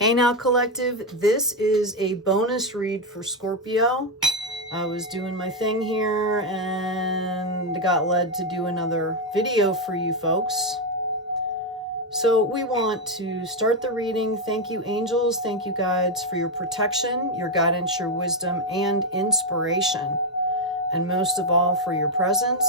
Hey now, collective, this is a bonus read for Scorpio. I was doing my thing here and got led to do another video for you folks. So we want to start the reading. Thank you, angels. Thank you, guides, for your protection, your guidance, your wisdom, and inspiration. And most of all, for your presence.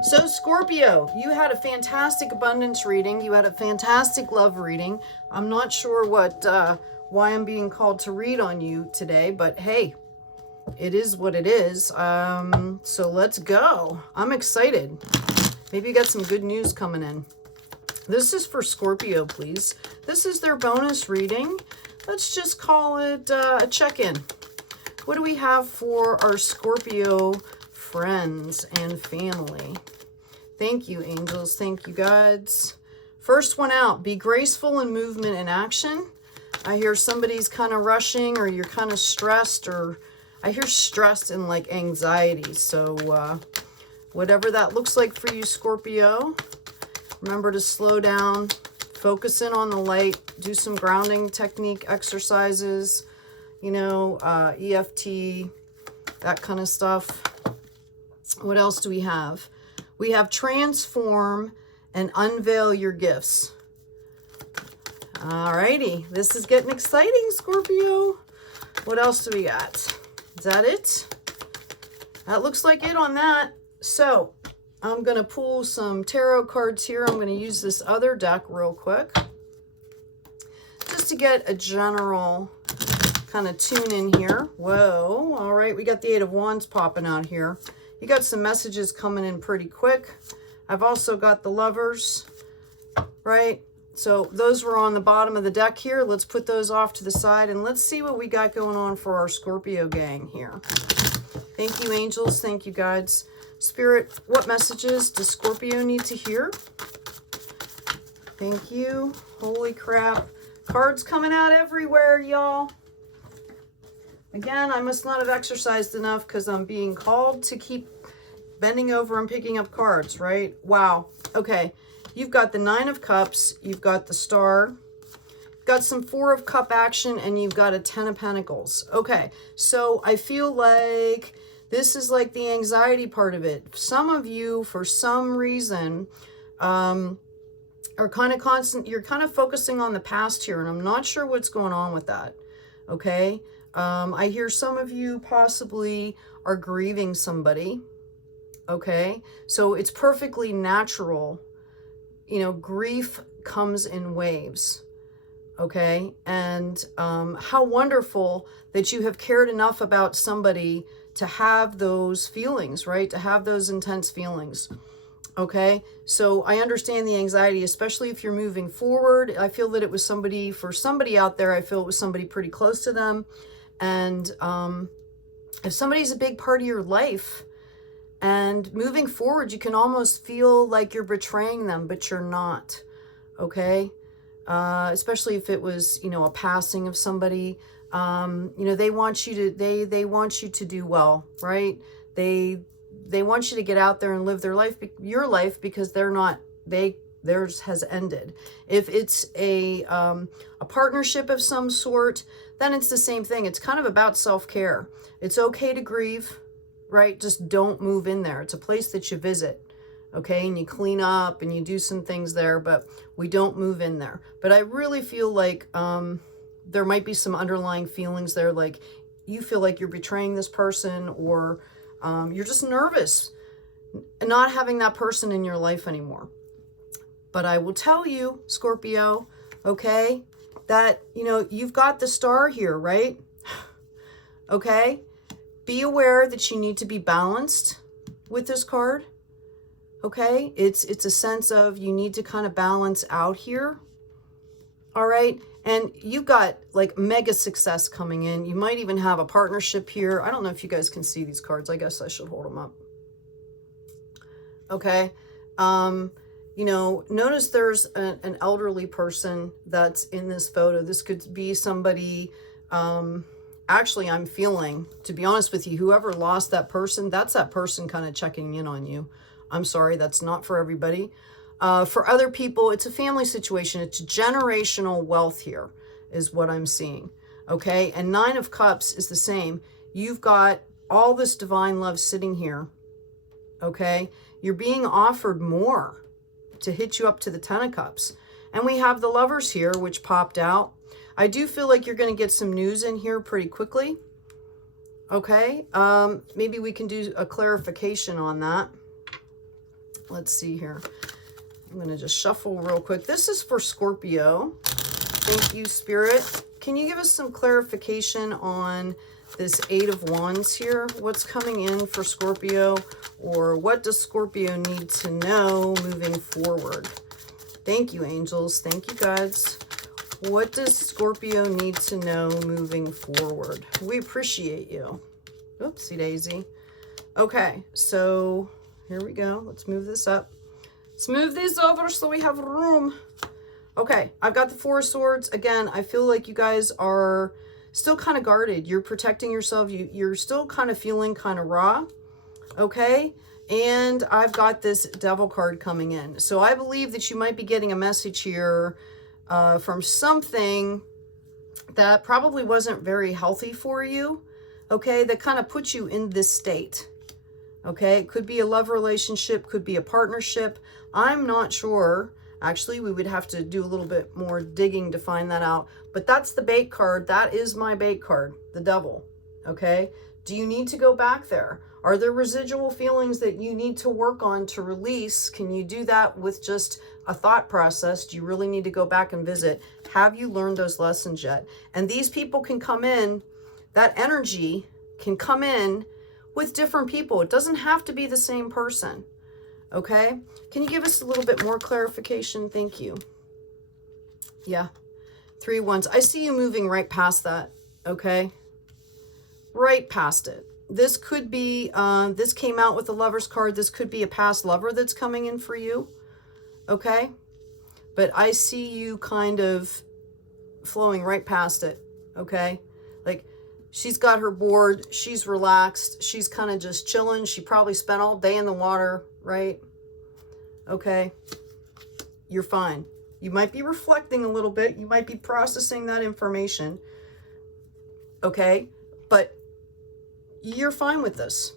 So Scorpio, you had a fantastic abundance reading. You had a fantastic love reading. I'm not sure why I'm being called to read on you today, but hey, it is what it is. So let's go. I'm excited. Maybe you got some good news coming in. This is for Scorpio, please. This is their bonus reading. Let's just call it a check-in. What do we have for our Scorpio friends and family? Thank you, angels. Thank you, guides. First one out, be graceful in movement and action. I hear somebody's kind of rushing, or you're kind of stressed, or I hear stressed and like anxiety. So whatever that looks like for you, Scorpio, remember to slow down, focus in on the light, do some grounding technique exercises, you know, EFT, that kind of stuff. What else do we have? We have transform and unveil your gifts. Alrighty, this is getting exciting, Scorpio. What else do we got? Is that it? That looks like it on that. So I'm going to pull some tarot cards here. I'm going to use this other deck real quick, just to get a general kind of tune in here. Whoa. All right. We got the Eight of Wands popping out here. You got some messages coming in pretty quick. I've also got the Lovers, right? So those were on the bottom of the deck here. Let's put those off to the side and let's see what we got going on for our Scorpio gang here. Thank you, angels. Thank you, guides. Spirit, what messages does Scorpio need to hear? Thank you. Holy crap. Cards coming out everywhere, y'all. Again, I must not have exercised enough because I'm being called to keep bending over and picking up cards, right? Wow. Okay. You've got the Nine of Cups. You've got the Star. You've got some Four of Cup action, and you've got a Ten of Pentacles. Okay. So I feel like this is like the anxiety part of it. Some of you, for some reason, are kind of constant. You're kind of focusing on the past here, and I'm not sure what's going on with that. Okay. I hear some of you possibly are grieving somebody, okay? So it's perfectly natural. You know, grief comes in waves, okay? And how wonderful that you have cared enough about somebody to have those feelings, right? To have those intense feelings, okay? So I understand the anxiety, especially if you're moving forward. I feel that it was somebody, for somebody out there, I feel it was somebody pretty close to them. And if somebody's a big part of your life and moving forward, you can almost feel like you're betraying them, but you're not, okay? Especially if it was, you know, a passing of somebody. You know, they want you to, they want you to do well, right? They want you to get out there and live their life, your life, because they're not, theirs has ended. If it's a partnership of some sort, then it's the same thing. It's kind of about self-care. It's okay to grieve, right? Just don't move in there. It's a place that you visit, okay? And you clean up and you do some things there, but we don't move in there. But I really feel like there might be some underlying feelings there, like you feel like you're betraying this person, or you're just nervous not having that person in your life anymore. But I will tell you, Scorpio, okay, that, you know, you've got the Star here, right? Okay? Be aware that you need to be balanced with this card, okay? It's a sense of you need to kind of balance out here, all right? And you've got like mega success coming in. You might even have a partnership here. I don't know if you guys can see these cards. I guess I should hold them up. Okay? You know, notice there's an elderly person that's in this photo. This could be somebody, actually, I'm feeling, to be honest with you, whoever lost that person, that's that person kind of checking in on you. I'm sorry, that's not for everybody. For other people, it's a family situation. It's generational wealth here is what I'm seeing. Okay. And 9 of Cups is the same. You've got all this divine love sitting here. Okay. You're being offered more to hit you up to the 10 of Cups. And we have the Lovers here, which popped out. I do feel like you're going to get some news in here pretty quickly. Okay. Maybe we can do a clarification on that. Let's see here. I'm going to just shuffle real quick. This is for Scorpio. Thank you, Spirit. Can you give us some clarification on this 8 of Wands here? What's coming in for Scorpio? Or what does Scorpio need to know moving forward? Thank you, angels. Thank you, guys. What does Scorpio need to know moving forward? We appreciate you. Oopsie daisy. Okay, so here we go. Let's move this up. Let's move these over so we have room. Okay, I've got the 4 of Swords. Again, I feel like you guys are still kind of guarded. You're protecting yourself. You're still kind of feeling kind of raw. Okay, and I've got this Devil card coming in. So I believe that you might be getting a message here from something that probably wasn't very healthy for you. Okay, that kind of puts you in this state. Okay, it could be a love relationship, could be a partnership. I'm not sure. Actually, we would have to do a little bit more digging to find that out. But that's the bait card. That is my bait card, the Devil. Okay, do you need to go back there? Are there residual feelings that you need to work on to release? Can you do that with just a thought process? Do you really need to go back and visit? Have you learned those lessons yet? And these people can come in, that energy can come in with different people. It doesn't have to be the same person. Okay, can you give us a little bit more clarification? Thank you. Yeah, 3 Wands. I see you moving right past that. Okay, right past it. This could be, this came out with the Lover's card. This could be a past lover that's coming in for you. Okay, but I see you kind of flowing right past it. Okay, like she's got her board, she's relaxed, she's kind of just chilling. She probably spent all day in the water, right? Okay, you're fine. You might be reflecting a little bit. You might be processing that information. Okay, but you're fine with this.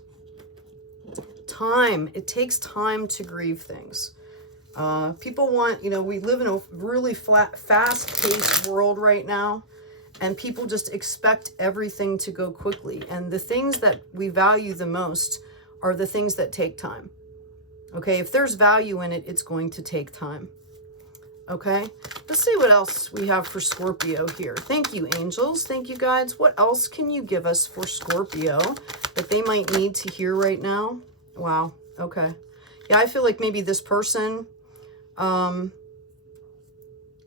Time. It takes time to grieve things. People want, we live in a really fast-paced world right now, and people just expect everything to go quickly. And the things that we value the most are the things that take time. Okay, if there's value in it, it's going to take time. Okay, let's see what else we have for Scorpio here. Thank you, angels. Thank you, guides. What else can you give us for Scorpio that they might need to hear right now? Wow, okay. Yeah, I feel like maybe this person,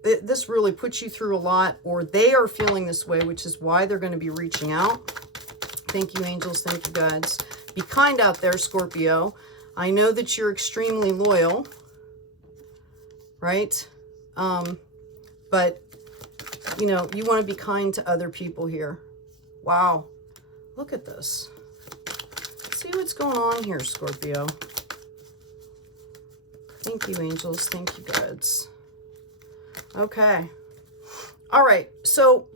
this really puts you through a lot, or they are feeling this way, which is why they're going to be reaching out. Thank you, angels. Thank you, guides. Be kind out there, Scorpio. I know that you're extremely loyal, right? But, you want to be kind to other people here. Wow. Look at this. Let's see what's going on here, Scorpio. Thank you, angels. Thank you, guides. Okay. All right. So,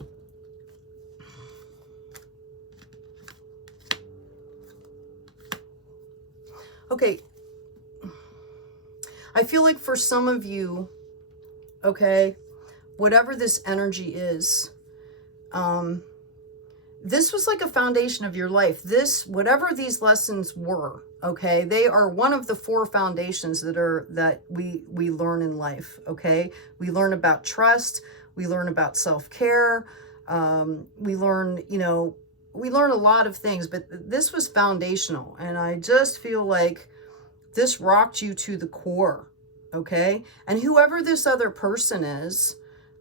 okay. I feel like for some of you, okay, whatever this energy is, this was like a foundation of your life. Whatever these lessons were, okay, they are one of the 4 foundations that we learn in life. Okay, we learn about trust, we learn about self-care, we learn a lot of things, but this was foundational, and I just feel like this rocked you to the core. Okay, and whoever this other person is,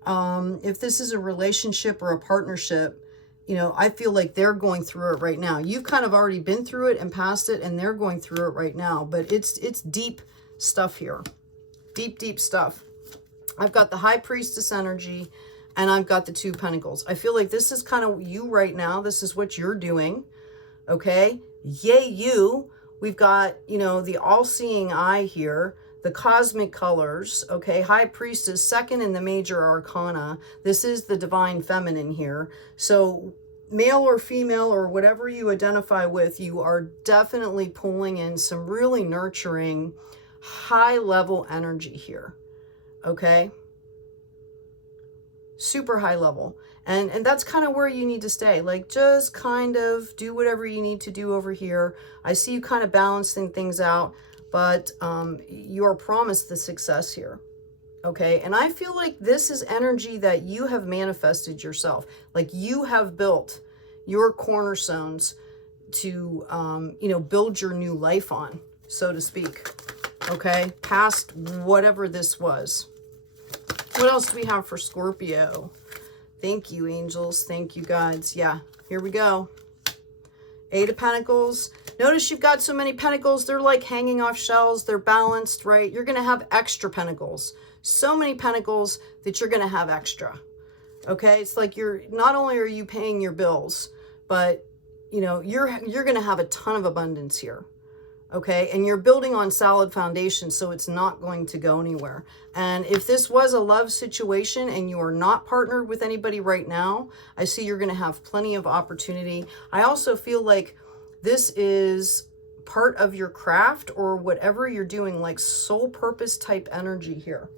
if this is a relationship or a partnership, I feel like they're going through it right now. You've kind of already been through it and past it, and they're going through it right now. But it's deep stuff here. Deep, deep stuff. I've got the High Priestess energy, and I've got the 2 Pentacles. I feel like this is kind of you right now. This is what you're doing. Okay? Yay, you. We've got, the all-seeing eye here. the cosmic colors, okay? High Priestess, second in the major arcana. This is the divine feminine here. So male or female or whatever you identify with, you are definitely pulling in some really nurturing, high level energy here, okay? Super high level. And that's kind of where you need to stay. Like, just kind of do whatever you need to do over here. I see you kind of balancing things out, but you are promised the success here. Okay, and I feel like this is energy that you have manifested yourself. Like, you have built your cornerstones to, you know, build your new life on, so to speak. Okay, past whatever this was. What else do we have for Scorpio? Thank you, angels. Thank you, guides. Yeah, here we go. Eight of Pentacles. Notice you've got so many pentacles. They're like hanging off shells. They're balanced, right? You're going to have extra pentacles. So many pentacles that you're going to have extra. Okay? It's like you're, not only are you paying your bills, but, you know, you're going to have a ton of abundance here. Okay, and you're building on solid foundation, so it's not going to go anywhere. And if this was a love situation and you are not partnered with anybody right now, I see you're going to have plenty of opportunity. I also feel like this is part of your craft or whatever you're doing, like soul purpose type energy here.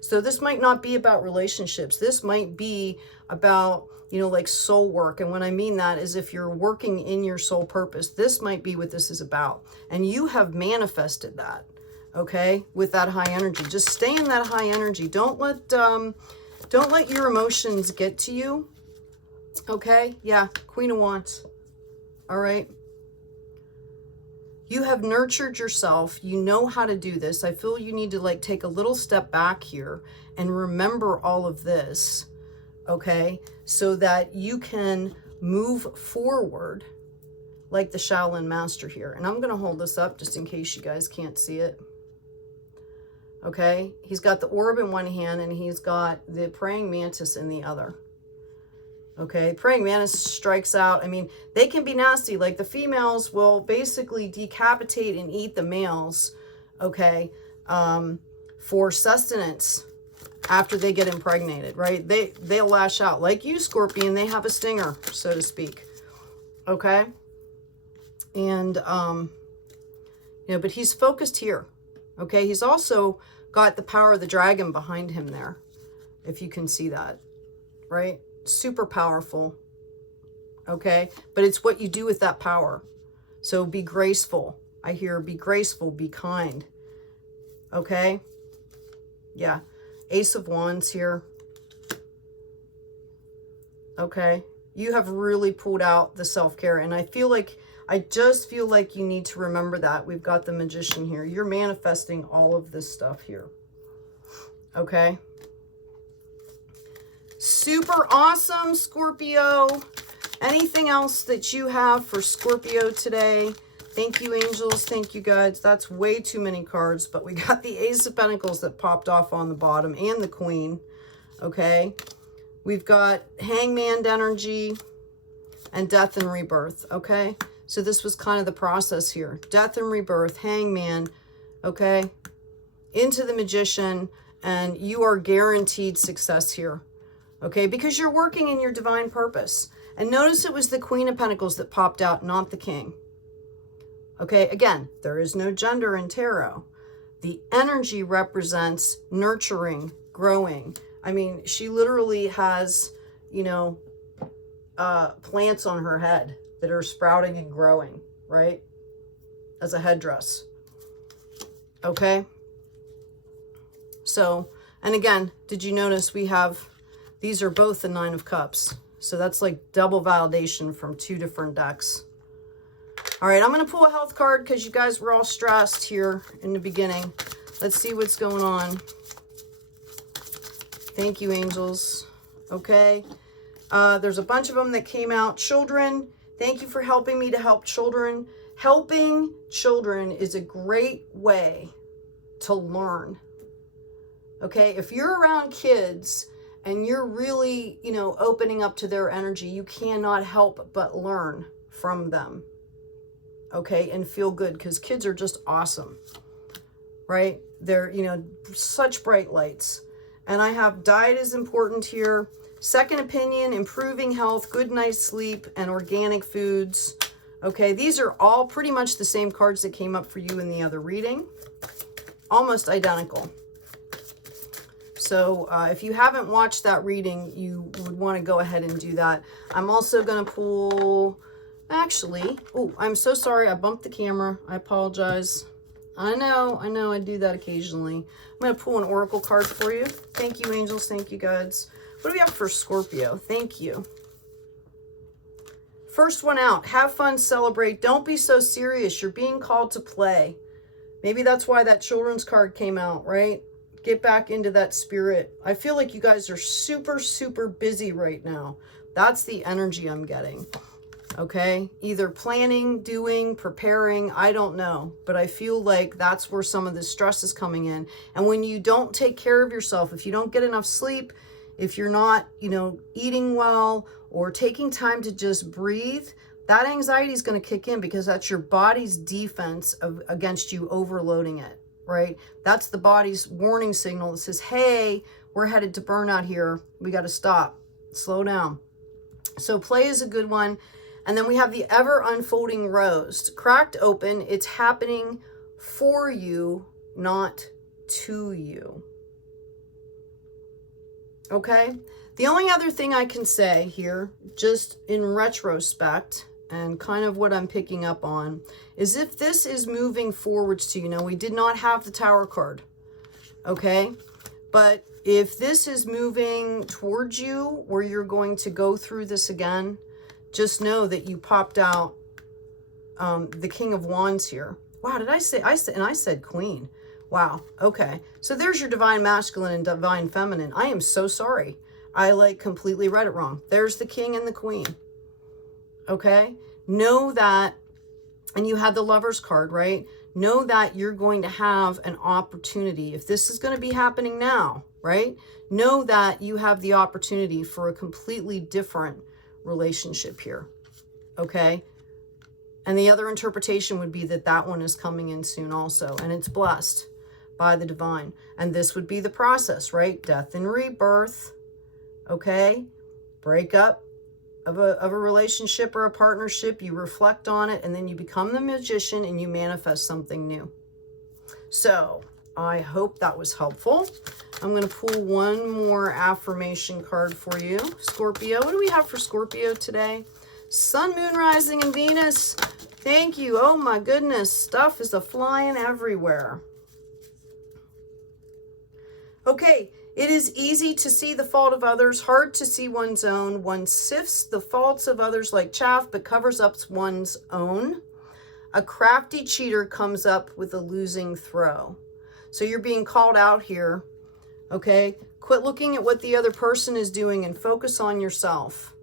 So this might not be about relationships. This might be about, you know, like soul work. And what I mean that is if you're working in your soul purpose, this might be what this is about. And you have manifested that, okay, with that high energy. Just stay in that high energy. Don't let your emotions get to you, okay? Yeah, Queen of Wands, all right? You have nurtured yourself. You know how to do this. I feel you need to like take a little step back here and remember all of this, okay? So that you can move forward like the Shaolin Master here. And I'm going to hold this up just in case you guys can't see it. Okay? He's got the orb in one hand and he's got the praying mantis in the other. Okay? Praying mantis strikes out. I mean, they can be nasty. Like the females will basically decapitate and eat the males, okay, for sustenance. After they get impregnated, right? They'll lash out. Like you, Scorpion, they have a stinger, so to speak. Okay? And, you know, but he's focused here. Okay? He's also got the power of the dragon behind him there, if you can see that, right? Super powerful. Okay? But it's what you do with that power. So be graceful. I hear be graceful, be kind. Okay? Yeah. Ace of Wands here. Okay. You have really pulled out the self-care. And I just feel like you need to remember that. We've got the Magician here. You're manifesting all of this stuff here. Okay. Super awesome, Scorpio. Anything else that you have for Scorpio today? Thank you, angels. Thank you, guides. That's way too many cards, but we got the Ace of Pentacles that popped off on the bottom and the Queen, okay? We've got Hangman energy and Death and Rebirth, okay? So this was kind of the process here. Death and Rebirth, Hangman, okay? Into the Magician, and you are guaranteed success here, okay? Because you're working in your divine purpose. And notice it was the Queen of Pentacles that popped out, not the King. Okay, again, there is no gender in tarot. The energy represents nurturing, growing. I mean, she literally has, you know, plants on her head that are sprouting and growing, right? As a headdress. Okay? So, and again, did you notice we have, these are both the Nine of Cups. So that's like double validation from two different decks. All right, I'm going to pull a health card because you guys were all stressed here in the beginning. Let's see what's going on. Thank you, angels. Okay. There's a bunch of them that came out. Children, thank you for helping me to help children. Helping children is a great way to learn. Okay, if you're around kids and you're really, you know, opening up to their energy, you cannot help but learn from them. Okay, and feel good because kids are just awesome, right? They're, you know, such bright lights. And I have diet is important here. Second opinion, improving health, good night's sleep, and organic foods. Okay, these are all pretty much the same cards that came up for you in the other reading. Almost identical. So if you haven't watched that reading, you would want to go ahead and do that. I'm also going to pull, actually, oh, I'm so sorry. I bumped the camera. I apologize. I know, I do that occasionally. I'm going to pull an oracle card for you. Thank you, angels. Thank you, guides. What do we have for Scorpio? Thank you. First one out. Have fun, celebrate. Don't be so serious. You're being called to play. Maybe that's why that children's card came out, right? Get back into that spirit. I feel like you guys are super, super busy right now. That's the energy I'm getting. Okay, either planning, doing, preparing, I don't know, but I feel like that's where some of the stress is coming in. And when you don't take care of yourself, if you don't get enough sleep, if you're not, you know, eating well or taking time to just breathe, that anxiety is going to kick in because that's your body's defense against you overloading it, right? That's the body's warning signal that says, hey, we're headed to burnout here. We got to stop, slow down. So play is a good one. And then we have the ever unfolding rose. Cracked open, it's happening for you, not to you. Okay? The only other thing I can say here, just in retrospect, and kind of what I'm picking up on, is if this is moving forwards to you. Now, we did not have the Tower card. Okay? But if this is moving towards you, where you're going to go through this again, just know that you popped out the King of Wands here. Wow, did I said Queen. Wow, okay. So there's your Divine Masculine and Divine Feminine. I am so sorry. I like completely read it wrong. There's the King and the Queen. Okay? Know that, and you had the Lover's card, right? Know that you're going to have an opportunity. If this is going to be happening now, right? Know that you have the opportunity for a completely different relationship here. Okay? And the other interpretation would be that that one is coming in soon also, and it's blessed by the divine. And this would be the process, right? Death and rebirth. Okay? Breakup of a relationship or a partnership. You reflect on it, and then you become the magician and you manifest something new. So I hope that was helpful. I'm going to pull one more affirmation card for you, Scorpio. What do we have for Scorpio today? Sun, Moon, Rising, and Venus. Thank you. Oh my goodness. Stuff is a-flying everywhere. Okay. It is easy to see the fault of others, hard to see one's own. One sifts the faults of others like chaff, but covers up one's own. A crafty cheater comes up with a losing throw. So you're being called out here, okay? Quit looking at what the other person is doing and focus on yourself,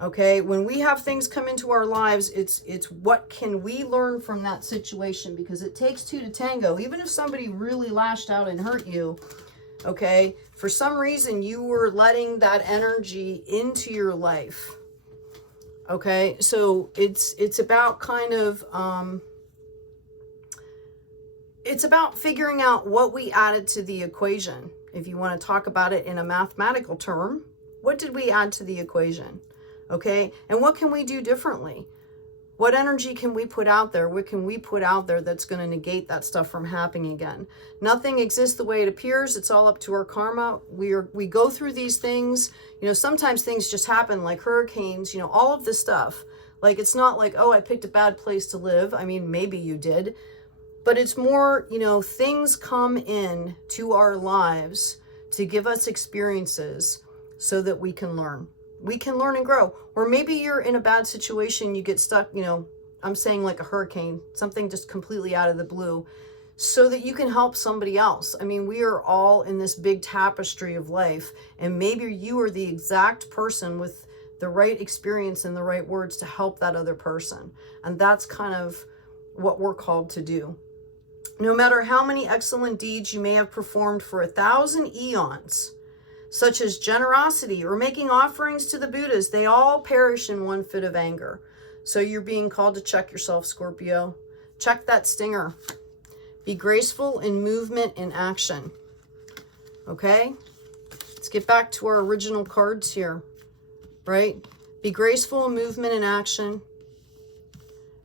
okay? When we have things come into our lives, it's what can we learn from that situation, because it takes two to tango. Even if somebody really lashed out and hurt you, okay, for some reason you were letting that energy into your life. Okay, so it's about kind of it's about figuring out what we added to the equation. If you want to talk about it in a mathematical term, what did we add to the equation? Okay, and what can we do differently? What energy can we put out there? What can we put out there that's going to negate that stuff from happening again? Nothing exists the way it appears. It's all up to our karma. We go through these things. You know, sometimes things just happen, like hurricanes, you know, all of this stuff. Like, it's not like, oh, I picked a bad place to live. I mean, maybe you did. But it's more, you know, things come in to our lives to give us experiences so that we can learn. We can learn and grow. Or maybe you're in a bad situation, you get stuck, you know, I'm saying like a hurricane, something just completely out of the blue, so that you can help somebody else. I mean, we are all in this big tapestry of life, and maybe you are the exact person with the right experience and the right words to help that other person. And that's kind of what we're called to do. No matter how many excellent deeds you may have performed for 1,000 eons, such as generosity or making offerings to the Buddhas, they all perish in one fit of anger. So you're being called to check yourself, Scorpio. Check that stinger. Be graceful in movement and action. Okay? Let's get back to our original cards here, right? Be graceful in movement and action,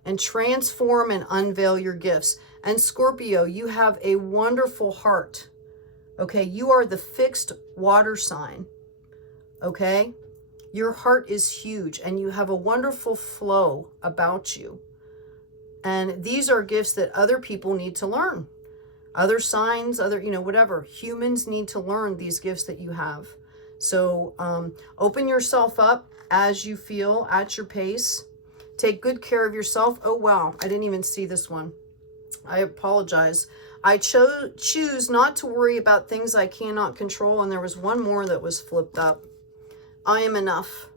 and transform and unveil your gifts. And Scorpio, you have a wonderful heart. Okay, you are the fixed water sign. Okay, your heart is huge and you have a wonderful flow about you. And these are gifts that other people need to learn. Other signs, other, whatever. Humans need to learn these gifts that you have. So open yourself up as you feel, at your pace. Take good care of yourself. Oh, wow. I didn't even see this one. I apologize. I choose not to worry about things I cannot control. And there was one more that was flipped up. I am enough.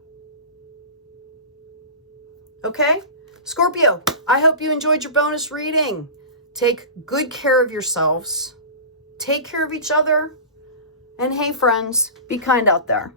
Okay? Scorpio, I hope you enjoyed your bonus reading. Take good care of yourselves. Take care of each other. And hey, friends, be kind out there.